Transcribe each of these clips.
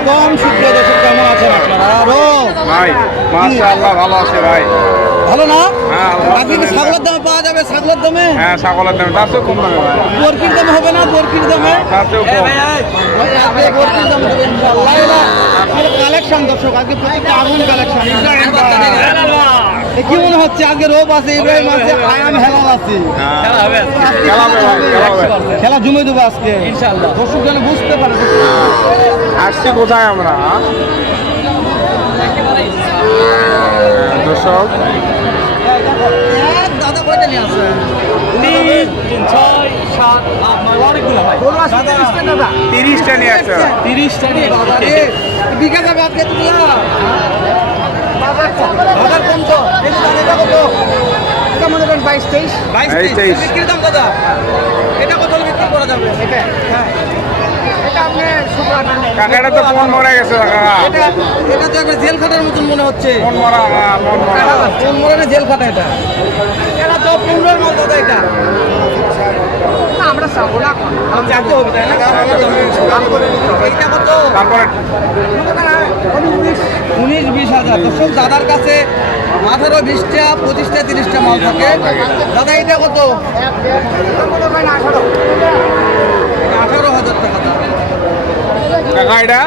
আলাইকুম সুপ্রিয় দর্শক কেমন আছেন আপনারা? আরও ভাই মাশাআল্লাহ ভালো আছে ভাই। ভালো না? হ্যাঁ, কি ছাগলের দামে পাওয়া যাবে? ছাগলের দামে? হ্যাঁ ছাগলের দাম। তার চেয়েও কম দামে ভাই। দামে হবে না? বরকির দামে? তার চেয়েও কম। আজকে দামে ইনশাআল্লাহ কালেকশন দর্শক আজকে প্রত্যেকটা আগুন কালেকশন কি মনে হচ্ছে? আজকে রোব আছে ইব্রাহিম আছে আয়াম হেলাল আছে। খেলা জমে দেবো আজকে। ইনশাআল্লাহ। দর্শক যেন বুঝতে পারে আসছি কোথায় আমরা? হ্যাঁ, দর্শক। দাদা কয়টা নিয়ে আসে। ছয় সাত আট নয় অনেকগুলো ভাই তিরিশটা নিয়ে আসছে তিরিশটা নিয়ে বিঘা যাবে আজকে তুলা বাজার এই যে এটা কত? এটা মনে করেন বাইশ তেইশ। বাইশ তেইশ। বিক্রির দাম দাদা এটা কত বিক্রি করা যাবে? এটা হ্যাঁ। এটা আপনি সতেরো কাকাটা তো মরে গেছে কাকা। এটা এটা তো একটা জেল খাটার মতন মনে হচ্ছে। মন মরা হ্যাঁ, মরা। মনে জেল খাটা এটা? এটা তো পনেরোর দাদা এটা। আমরা হবে তাই না? এইটা কত? উনিশ বিশ হাজার। দর্শক দাদার কাছে আঠারো বিশটা পঁচিশটা তিরিশটা মাল থাকে। দাদা এটা কত? আঠারো হাজার টাকা এটা।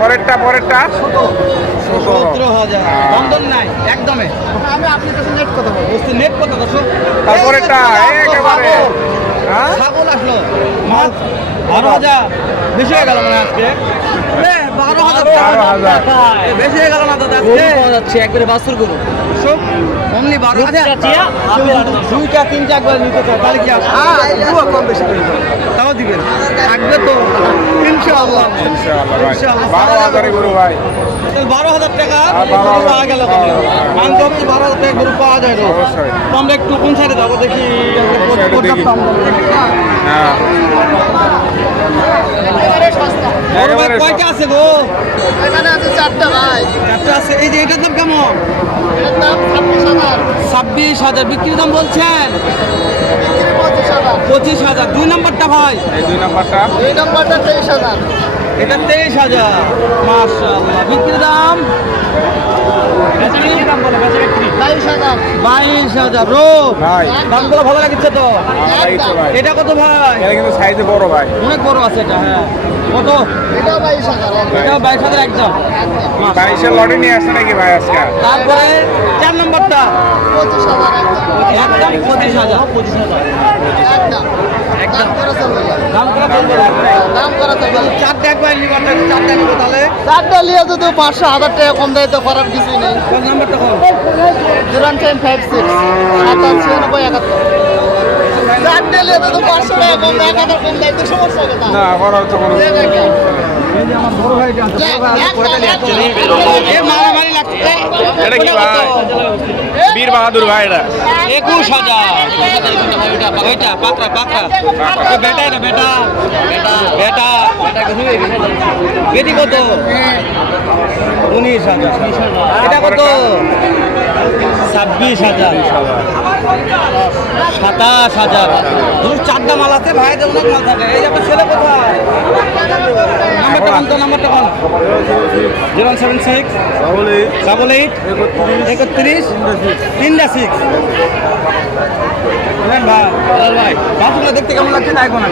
পরেরটা পরেরটা। সতেরো হাজার। বন্ধন নাই একদমে। আমি আপনার কাছে নেট কত বলছি নেট দর্শক তারপরেরটা একেবারে? হ্যাঁ ছাগল আসলো। মাছ বারো হাজার। বেশি হয়ে গেল মানে আজকে। এ, বারো হাজার বারো হাজার। এ, বেশি হয়ে গেল না দাদা যাচ্ছে একবারে বাসুর গরু। অনলি বারো হাজার? দুইটা তিনটা একবার নিতে চাই তাহলে কি কম বেশি করে তাও দিবেন? থাকবে তো। ইনশাআল্লাহ। ইনশাআল্লাহ ভাই। ইনশাআল্লাহ। বারো হাজারে গরু ভাই। বারো হাজার টাকা বারো গরু হাজার। পাওয়া গেল মানতে হবে বারো হাজার টাকা গরু পাওয়া যায় না। তো আমরা একটু কোন সাইডে যাব দেখি। হ্যাঁ। একেবারে কয়টা আছে গো? এখানে আছে চারটা ভাই। একটা আছে। এই যে এটার দাম কেমন? এটার দাম ছাব্বিশ হাজার। ছাব্বিশ হাজার। বিক্রির দাম বলছেন? পঁচিশ হাজার। পঁচিশ হাজার। দুই নাম্বারটা ভাই? দুই নাম্বারটা? দুই নম্বরটা তেইশ হাজার। এটা তেইশ হাজার। মাশাআল্লাহ। বিক্রির দাম? বাইশ বাইশ হাজার রোগ ভাই। দামগুলো ভালো লাগছে তো? এটা কত ভাই? এটা কিন্তু সাইজে বড় ভাই। অনেক বড় আছে এটা হ্যাঁ। কত? এটাও বাইশ হাজার এটা বাইশ হাজার একদম। বাইশের লটে নিয়ে আসছে নাকি ভাই আজকে? তারপরে চার নম্বরটা। পঁচিশ হাজার একদম। একদম পঁচিশ হাজার। পঁচিশ হাজার। একদম। দাম করা চলবে না। দাম করা চলবে দাম করা চলবে না। একবার নিবার চারটে নিবো তাহলে। চারটা লিয়ে যদি পাঁচশো হাজার টাকা কম দেয় তো করার কিছুই নেই। নাম্বারটা কম? জিরো টেন ফাইভ সিক্স সাতাশ ছিয়ানব্বই একাত্তর। না। না করার কোনো এটা কি ভাই? বীর বাহাদুর ভাই এটা। একুশ হাজার। ওইটা পাকড়া পাকড়া। বেটা এটা বেটা। বেটা বেটা। বেটি কত? উনিশ হাজার। এটা কত? ছাব্বিশ হাজার। সাতাশ হাজার। ধরুন চারটা মাল আছে ভাইদের অনেক মাল থাকে। এই আপনার ছেলে কোথায়? নাম্বারটা নাম্বারটা zero seven six double eight একত্রিশ তিনটা সিক্স ভাই বাসগুলো দেখতে কেমন লাগছে? তাই কোন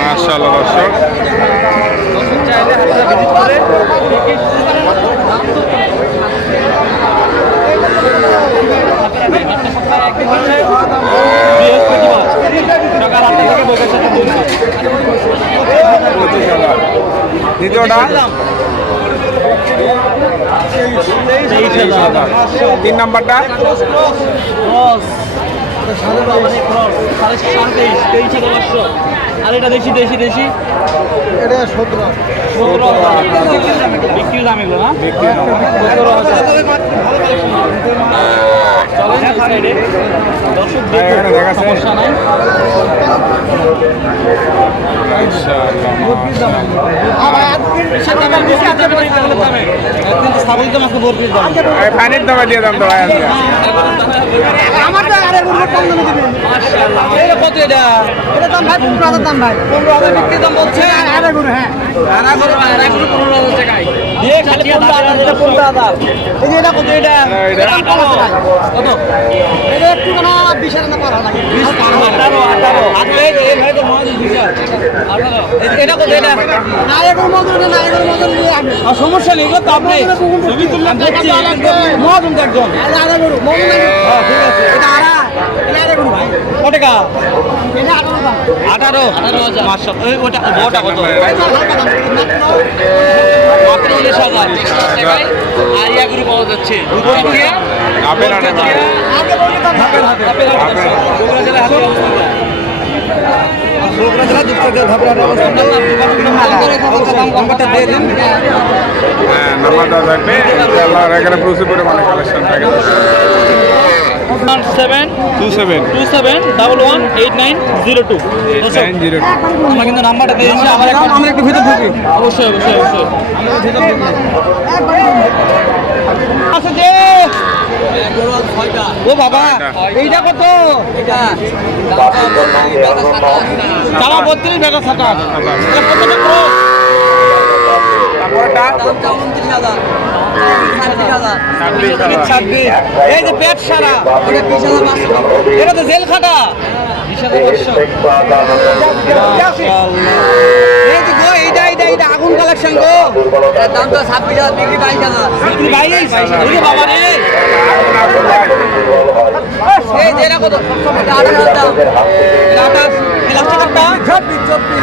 মাশাআল্লাহ দর্শক। চাইলে হাতটা ভিজিট করে সকাল আটটা থেকে বৈকাল সাতটা পর্যন্ত পঁচিশ হাজার দ্বিতীয়টা তেইশ হাজার তিন নাম্বারটা ক্রস আর এটা দেশি দেশি দেশি? এটা সতেরো সতেরো বিক্রির দাম এগুলো না। সতেরো হাজার দর্শক হ্যাঁ, দেখুন সমস্যা নাই। পানির দামে দিয়ে দাম তো ভাই আজকে। আমার তো আরে কত এটা? এটা দাম ভাই পনেরো হাজার দাম পনেরো হাজার বিক্রি দাম বলছে? আড়া গরু হ্যাঁ। আড়া গরু আড়া গরু। পনেরো হাজার টাকায়। দিয়ে খালি পনেরো হাজার এটা পনেরো হাজার। এই যে এটা কত এটা? এটা কত? এটা একটু না বিশ হাজার না লাগে। বিশ আঠারো আঠারো। আঠারো এই ভাই তো মহাজন বিশ আঠারো এটা কত এটা? নায়কের মতন নায়কের মতন সমস্যা নেই তো আপনি ছবি দেখছি। মহাজন একজন। গরু মহাজন ঠিক আছে। এটা আড়া এটা আড়া গরু ভাই কত টাকা আঠারো। মাসা ওটা ওটা কত? মাত্র উনিশ হাজার। আর পাওয়া যাচ্ছে। বগুড়া জেলা নাম্বারটা দিয়ে দিন হ্যাঁ নাম্বারটা ইনশাআল্লাহ এখানে প্রচুর পরিমাণে কালেকশন থাকে। Seven two seven two seven double one eight nine zero two nine zero আমরা কিন্তু নাম্বারটা দিয়ে দিচ্ছি আমরা একটু আমরা একটু ভিতরে ঢুকি। অবশ্যই অবশ্যই অবশ্যই। যে। ও বাবা এইটা কত? এটা চালা বত্রিশ বেটা সাতাশ কত এই যে পেট সারা এটা তো জেল খাটা। আগুন কালেকশন গো। দাম তো ছাব্বিশ হাজার বিক্রি বাইশ হাজার। বিক্রি বাইশ বাবা রে। এই যে কত? আঠাশ হাজার দাম। এটা আঠাশ। প্লাস্টিকেরটা চব্বিশ চব্বিশ।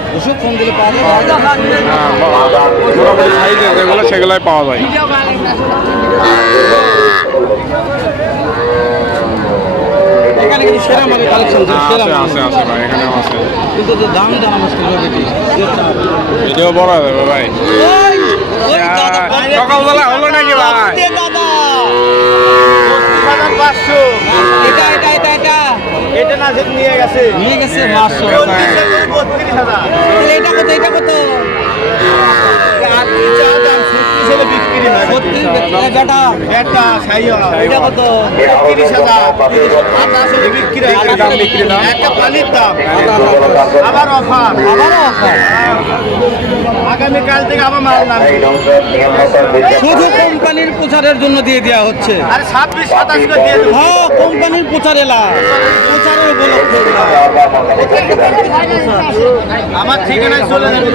ওষুধ ফোন দিলে পাওয়া সাইজে যেগুলো সেগুলোই পাওয়া যায়? এখানে কিন্তু সেরা মানে কালেকশন সেরা আছে মাল। আছে আছে ভাই এখানেও আছে। কিন্তু তো দাম দাম মুশকিল হবে কি? ভিডিও বড় ভাই। সকালবেলা হলো নাকি ভাই? দাদা। এটা নিয়ে গেছে। নিয়ে গেছে মাসো। বত্রিশ হাজার। তাহলে এটা কত এটা কত ছেলে বিক্রি হয় সত্যি বেটা একটা সাই এটা কত? তিরিশ হাজার। বিক্রি দাম, বিক্রি দাম। একটা পানির দাম। আবার অফার। আবারও অফার? আগামীকাল থেকে আবার মাল নামবে। শুধু কোম্পানির প্রচারের জন্য দিয়ে দেওয়া হচ্ছে। আর ছাব্বিশ সাতাশ করে দিয়ে হ্যাঁ কোম্পানির প্রচার এলা প্রচারের উপলক্ষে আমার ঠিকানায় চলে যাবে।